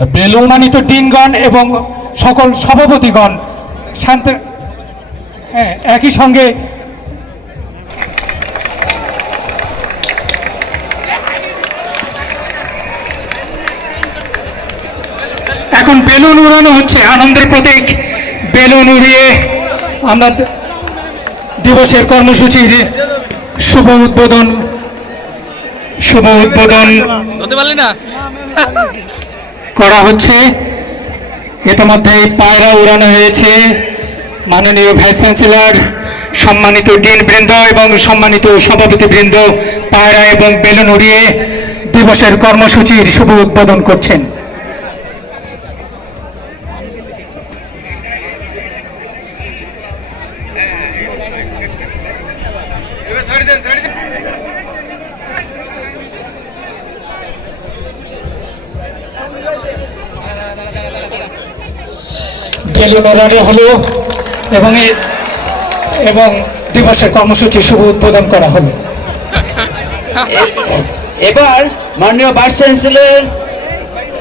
Balloon সম্মানিত ডিনগণ এবং সকল সভাপতিগণ শান্ত হ্যাঁ একই সঙ্গে এখন বেলুন উড়ানো হচ্ছে, আনন্দের প্রতীক। বেলুন উড়িয়ে আমরা দিবসের কর্মসূচির শুভ উদ্বোধন শুভ উদ্বোধন। হতে পারলি না? করা হচ্ছে। ইতিমধ্যে পায়রা উড়ানো হয়েছে। মাননীয় ভাইস চ্যান্সেলর, সম্মানিত ডিন বৃন্দ এবং সম্মানিত সভাপতি বৃন্দ পায়রা এবং বেলুন উড়িয়ে দিবসের কর্মসূচির শুভ উদ্বোধন করছেন। উড়ানো হলো এবং এবং দিবসের কর্মসূচি শুভ উদ্বোধন করা হলো। এবার মাননীয় ভাইস চ্যান্সেলর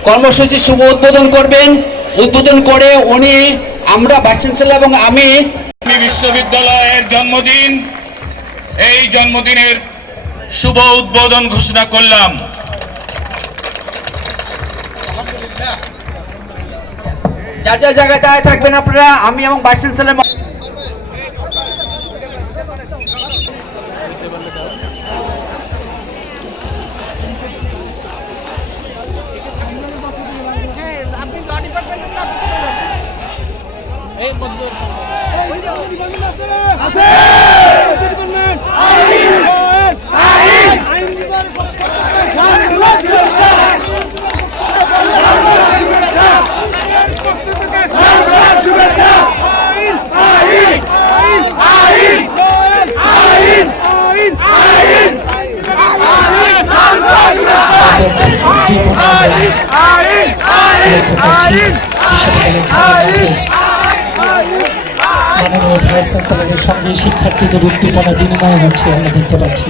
কর্মসূচি শুভ উদ্বোধন করবেন। উদ্বোধন করে উনি আমরা ভাইস চ্যান্সেলর এবং আমি আমি বিশ্ববিদ্যালয়ের জন্মদিন এই জন্মদিনের শুভ উদ্বোধন ঘোষণা করলাম। যার যার জায়গায় দাঁড়িয়ে থাকবেন আপনারা আমি এবং ভাইস চ্যান্সেলর হ্যাঁ আপনি ল ডিপার্টমেন্টের না এই বন্ধু ওই মাননীয় ভাইস চ্যান্সেলরের সঙ্গে শিক্ষার্থীদের উদ্দীপনা বিনিময় হচ্ছে আমরা দেখতে পাচ্ছি।